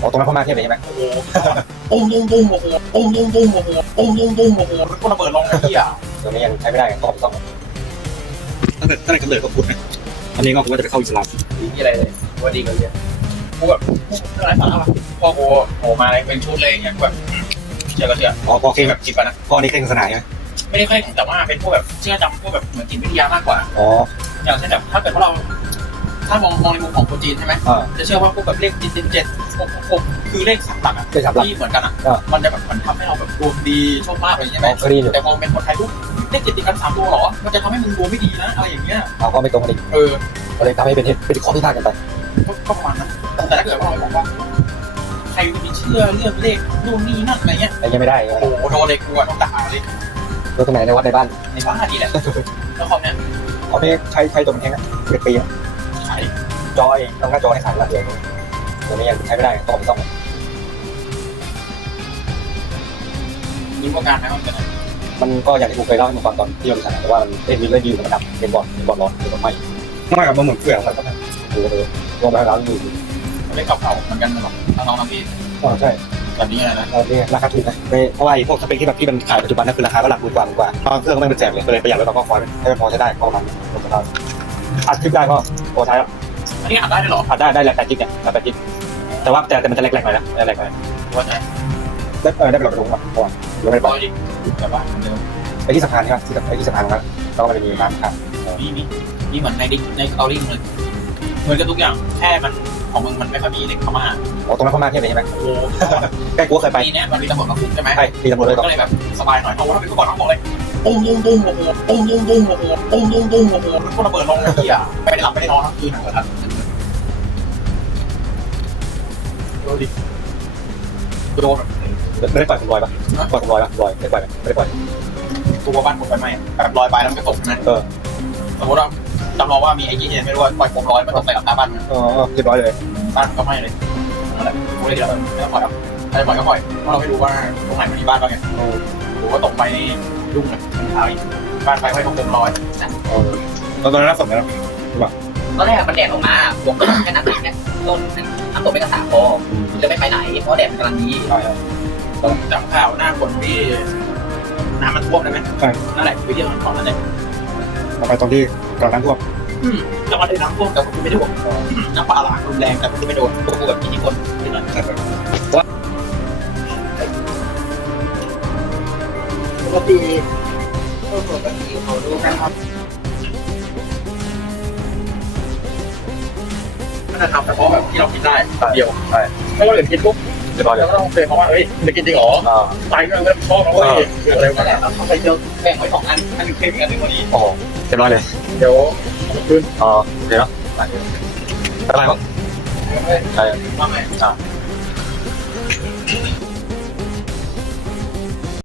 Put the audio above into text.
อ๋อตรงนั้นพ่อมาเทียบเลยใช่ไหมโอ้โหตุ้มตุ้มตุ้มโอ้โหตุ้มตุ้มตุ้มโอ้โหตุ้มตุ้มตุ้มโอ้โหแล้วก็ระเบิดลงไอ้เหี้ยตรงนี้ยังใช้ไม่ได้ต้องต้อง ตั้งแต่ตั้งแต่กำเนิดก็พุทธนะอันนี้ก็ผมว่าจะไปเข้าอิสลามนี่อะไรเลยว่าดีกันเลยกูแบบเรื่องอะไรสาระวะพ่อกูโผล่มาอะไรเป็นชุดเลยอย่างเงี้ยกูแบบเชื่อก็เชื่ออ๋อพอเคคือแบแบบบคิดไปนะพออันนี้เคร่งศาสนาใช่ไหมไม่ได้ค่อยแต่ว่าเป็นพวกแบบเชื่อจำพวกแบบเหมือนจิตวิทยามากกว่า อ๋ออย่างเช่นแบบถ้าเกิดว่าเรา ถ้ามองมองในมุมของคนจีนใช่ไหมอ่าจะเชื่อว่าพวกแบบเลขเจ็ดเจ็ดเจ็ดหกหกหกคือเลขสามหลักอะเป็นสามหลักที่เหมือนกันอะอ่ามันจะแบบมันทำให้เราแบบดวงดีโชคลาภอะไรอย่างเงี้ยใช่อ๋ไหมอเคยได้ยินอยู่ แต่พอเป็นคนไทยปุ๊บเลขเจ็ดติดกันสามตัวเหรอ มันจะทำให้มึงดวงไม่ดีนะอะไรอย่างเงี้ยเราก็ไม่ตรงกันอีกเออ ก็เลยทำให้เป็นเหตุเป็นข้อพิพาทกันไปก็ก็ประมาณนั้นแต่ถ้าเกิดว่าเราบอกว่าใครจะไปเชื่อเรื่องเลขนู่นนี่นั่นอะไรเงี้ยอะไรยังไม่ได้โอ้โหโดนเลยกูอะต้องด่าเลยรถตรงไหนในวัดในบ้านในบ้านนี่แหละแล้วคอมเนี่ยอ๋อไม่ใช้ใช้ตัวมันแห้งอะเป็นปีอะขาย จอยต้องหน้าจอให้ขายละเอียดตรงนี้ยังใช้ไม่ได้ต้องต้องมีประการไหมมันเป็นมันก็อย่างที่ผมเคยเล่าให้มึงฟังตอนที่เราไปสนามว่ามันเล่นมีเล่นยู่มันดับเป็นบอลเป็นบอลร้อนเป็นบอลไหม้ไม่กับมันเหมือนเฟื่องมันก็แบบดูเลยรวมแล้วแล้วดูเลขเก่าๆเหมือนกันหรอกน้องๆน้องพี่อ๋อใช่แบบนี้นะเราเนี่ยราคาถูกนะไม่เพราะว่าไอ้พวกสเปคที่แบบที่มันขายปัจจุบันนั่นคือราคาก็หลักหมื่นกว่าหมื่นกว่าเพราะเครื่องก็ไม่เป็นแสนเลยก็เลยประหยัดแล้วเราก็คอยให้มันพอใช้ได้พอมันลงมาได้อัดคลิปได้ก็พอใช้แล้ว อันนี้อ่านได้ด้วยเหรออัดได้ได้แรงแปดจิกเนี่ยแรงแปดจิกแต่ว่าแต่แต่มันจะแรงๆหน่อยนะแรงๆหน่อยว่าไงได้เออได้ไปหลอดลงมาก่อนลงไปร้บ่ออยยดิแต่ว่าเหมือนเดิมไปที่สะพานใช่ไหมที่ไปที่สะพานนะแล้วก็มันจะมีร้านค้ามีมีมีเหมือนในดิในสตอรี่เลยเหมือนกันทุกอย่างแค่มันของมึงมันไม่ค่อยมีเลขเข้ามาอ๋อตรงนั้นพ่อมาเทียบเลยใช่ไหมโอ้โหใกล้กูก็เคยไปปีเนี้ยมันมีตำรวจมาคุมใช่ไหมใช่มีตำรวจด้วยก่อนก็เลยแบบสบายหน่อยเอาว่าถ้าเป็นเมื่อก่อนต้องบอกเลย ตุ้มตุ้มตุ้มโอ้โหตุ้มตุ้มตุ้มโอ้โหตุ้มตุ้มตุ้มโอ้โหแล้วก็ระเบิดลงไอ้เหี้ยไม่ได้หลับไม่ได้นอนทั้งคืนทั้งวันดูดิโดนไม่ได้ปล่อยผมลอยปะปล่อยผมลอยปะลอยไม่ปล่อยไม่ได้ปล่อยตัวบ้านผมไปไหมแบบลอยไปแล้วมันก็ตกนะเออสมมติว่าจำลองว่ามีไอ้ยี่เนี่ยไม่รู้ว่าปล่อยผมลอยมันตกใส่หลังคาบ้านมันอ๋อเรียบร้อยเลยบ้านก็ไม้เลยนั่นแหละกูเลยเดี๋ยวไม่ต้องปล่อยหรอกถ้าจะปล่อยก็ปล่อยเพราะเราไม่รู้ว่าตรงไหนมันมีบ้านบ้างไง หรือว่าตกไปนี่ยุ่งเลยขาวอีกบ้านไฟไม่ตกผมลอยเออตอนนั้นรับสมแล้วตอนแรกมันแดดออกมาผมก็แค่นั้นแค่ต้นทำตัวไม่กระสาพอจะไม่ไปไหนเพราะแดดมันกำลังดีใช่ครับจำข่าวหน้าฝนที่น้ำมันท่วมได้ไหมนั่นแหละวิดีโอมันของนั่นแหละเราไปตอนที่กำลังน้ำท่วมจังหวัดที่น้ำท่วมแต่คุณไม่โดนน้ำป่าหลากรุนแรงแต่คุณไม่โดนตัวกูแบบอิทธิพล ปกติปกติเขาดูนะครับก็จะทำเฉพาะแบบที่เรากินได้เดียวใช่ไม่ว่าอื่นกินปุ๊บเรียบร้อยเลแล้ยวก็ต้องเตือนเขาว่าเฮ้ยจะกินจริงเหรออ่าตายก็เริ่มชอบแล้วเว้ยคืออะไรวะแล้วทำไปเจอแบ่งไว้สองอันอันนึงเค็มอีกอันนึงพอดีโอ้โหเรียบร้อยเลยเดี๋ยวคืนอ๋อเดี๋ยวอะไรบ้างใช่ว่าไงอ่า